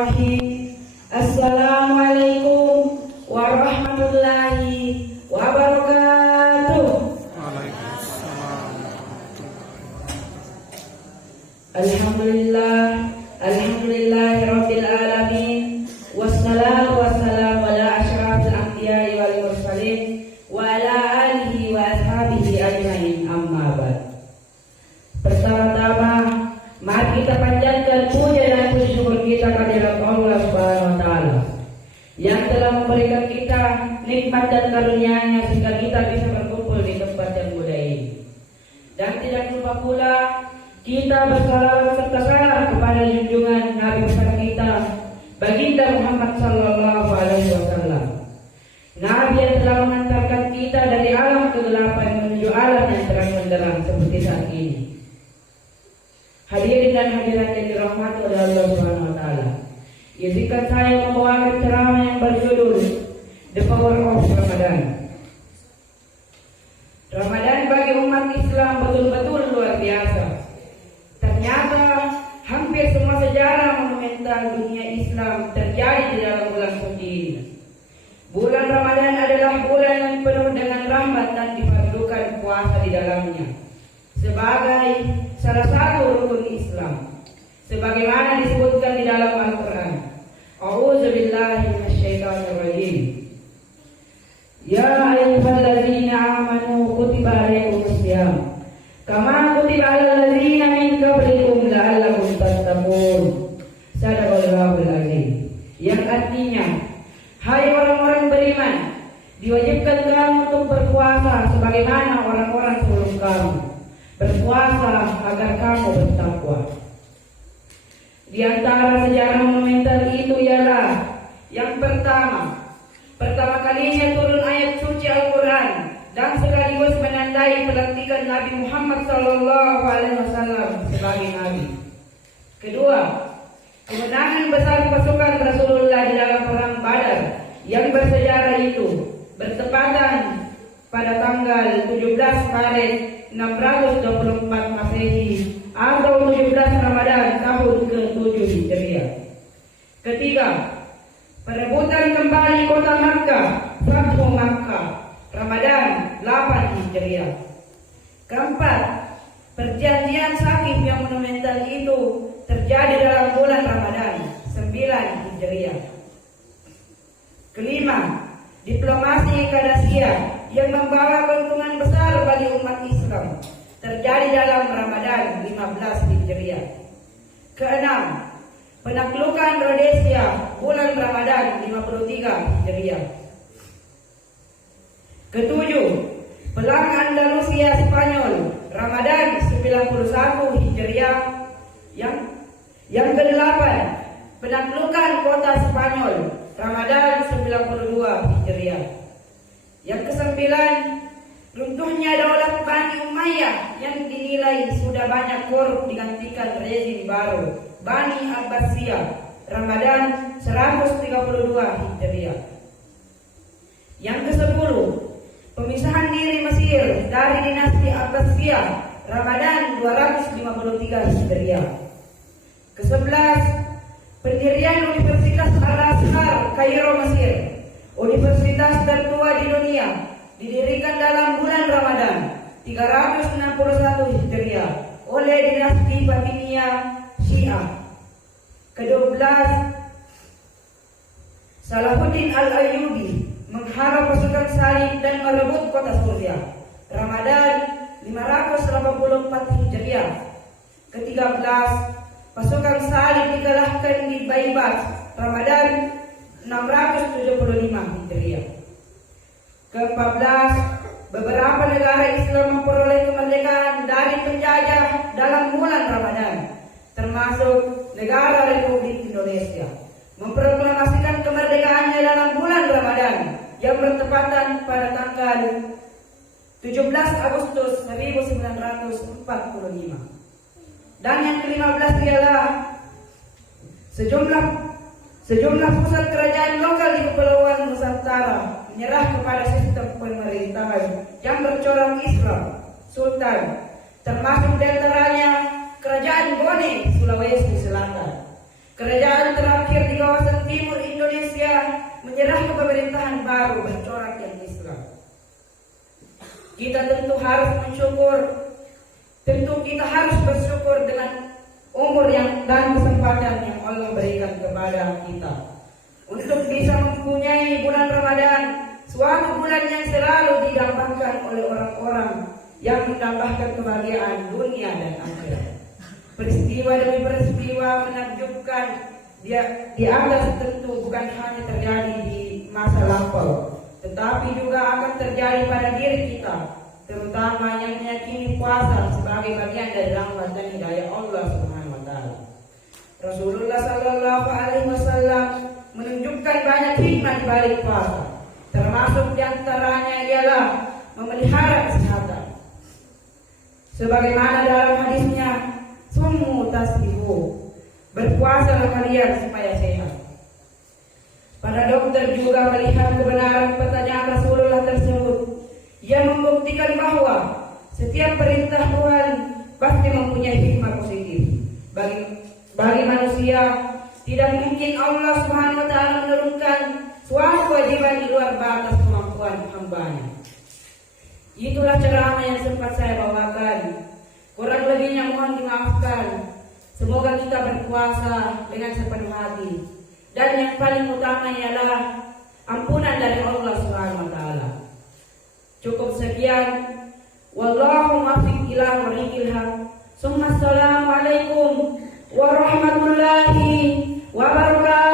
Bismillahirrahmanirrahim. Assalamualaikum warahmatullahi wabarakatuh. Alhamdulillahirabbil alamin. Wassalatu wassalamu ala asyrafil anbiya'i wal mursalin wa ala alihi wa ashabihi ajmain, amma ba'd. Pertama-tama mari kita panjatkan puja dan puji syukur kita kehadirat Allah Subhanahu wa taala yang telah memberikan kita nikmat dan karunia-Nya sehingga kita bisa berkumpul di tempat yang mulia ini. Dan tidak lupa pula kita bersalawat serta salam kepada junjungan Nabi besar kita, Baginda Muhammad sallallahu alaihi wasallam. Nabi yang telah mengantarkan kita dari alam kegelapan menuju alam yang terang benderang seperti saat ini. Hadirin dan hadirat yang dirahmati oleh Allah Subhanahu wa taala. Izinkan saya membawakan ceramah yang berjudul The Power of Ramadan. Ramadan bagi umat Islam betul-betul luar biasa. Ternyata hampir semua sejarah monumental dunia Islam terjadi di dalam bulan suci ini. Bulan Ramadan adalah bulan yang penuh dengan rahmat dan diperlukan puasa di dalamnya sebagai salah satu rukun Islam, sebagaimana disebutkan di dalam Al-Quran. A'udzubillahi minasyaitonirrajim. Ya ayyuhalladzina amanu kutiba alaikumussyam kama kutiba alal ladzina min qablikum la'allakum tattaqun. Shadaqallahul azim. Yang artinya, hai orang-orang beriman, diwajibkan kamu untuk berpuasa sebagaimana orang-orang sebelum kamu berpuasa agar kamu bertakwa. Di antara sejarah monumental itu ialah yang pertama kalinya turun ayat suci Al-Quran dan sekaligus menandai pelantikan Nabi Muhammad sallallahu alaihi wasallam sebagai nabi. Kedua, kemenangan besar pasukan Rasulullah di dalam perang Badar yang bersejarah itu bertepatan pada tanggal 17 Maret 624 Masehi atau 17 Ramadan tahun ke-7 Hijriah. Ketiga, perebutan kembali kota Makkah, Fathu Makkah, Ramadan 8 Hijriah. Keempat, perjanjian Saqif yang monumental itu terjadi dalam bulan Ramadan 9 Hijriah. Kelima, diplomasi Qadasiyah yang membawa keuntungan besar bagi umat Islam terjadi dalam Ramadan 15 Hijriah. Keenam, penaklukan Rhodesia bulan Ramadan 53 Hijriah. Ketujuh, perang Andalusia Spanyol Ramadan 91 Hijriah. Yang kedelapan, penaklukan kota Spanyol Ramadan 92 Hijriah. Yang kesembilan, runtuhnya daulat Bani Umayyah yang dinilai sudah banyak korup digantikan rezim baru Bani Abbasiyah Ramadan 132 Hijriah. Yang kesepuluh, pemisahan diri Mesir dari dinasti Abbasiyah Ramadan 253 Hijriah. Kesebelas, pendirian Universitas Al-Azhar Kairo Mesir, universitas tertua di dunia, didirikan dalam bulan Ramadan 361 Hijriah oleh dinasti Fatimiyah Syiah. Ke-12, Salahuddin Al-Ayyubi mengharap pasukan salib dan merebut kota Suriah, Ramadan 584 Hijriah. Ke-13, pasukan salib dikalahkan di Baibat, Ramadan 675 Hijriah. Ke-14, beberapa negara Islam memperoleh kemerdekaan dari penjajah dalam bulan Ramadan, termasuk negara Republik Indonesia memproklamasikan kemerdekaannya dalam bulan Ramadan yang bertepatan pada tanggal 17 Agustus 1945. Dan yang ke-15 ialah sejumlah pusat kerajaan lokal di Kepulauan Nusantara menyerah kepada sistem pemerintahan yang bercorak Islam Sultan, termasuk diantaranya Kerajaan Bone, Sulawesi Selatan. Kerajaan terakhir terakhir di kawasan timur Indonesia menyerah ke pemerintahan baru bercorak yang Islam. Kita tentu harus mensyukur, tentu kita harus bersyukur dengan umur yang dan kesempatan yang Allah berikan kepada kita untuk bisa mempunyai bulan Ramadan, suatu bulan yang selalu didambakan oleh orang-orang yang mendambakan kebahagiaan dunia dan akhirat. Peristiwa demi peristiwa menakjubkan di atas tentu bukan hanya terjadi di masa lampau, tetapi juga akan terjadi pada diri kita, terutama yang meyakini puasa sebagai bagian dari rahmat dan hidayah Allah Subhanahu wa taala. Rasulullah sallallahu alaihi wasallam menunjukkan banyak hikmah di balik puasa. Termasuk di antaranya ialah memelihara kesehatan. Sebagaimana dalam hadisnya, "Summu tasbihu." Berpuasalah kalian supaya sehat. Para dokter juga melihat kebenaran pertanyaan Rasulullah tersebut. Ia membuktikan bahwa setiap perintah Tuhan pasti mempunyai hikmah positif. Bagi manusia, tidak mungkin Allah Subhanahu wa taala menurunkan suatu kewajiban di luar batas kemampuan hambanya. Itulah ceramah yang sempat saya bawakan. Kurang lebihnya mohon dimaafkan. Semoga kita berpuasa dengan sepenuh hati. Dan yang paling utama ialah ampunan dari Allah Subhanahu wa taala. Cukup sekian. Wallahu muwaffiq ila tariqil haq. Assalamualaikum warahmatullahi wabarakatuh.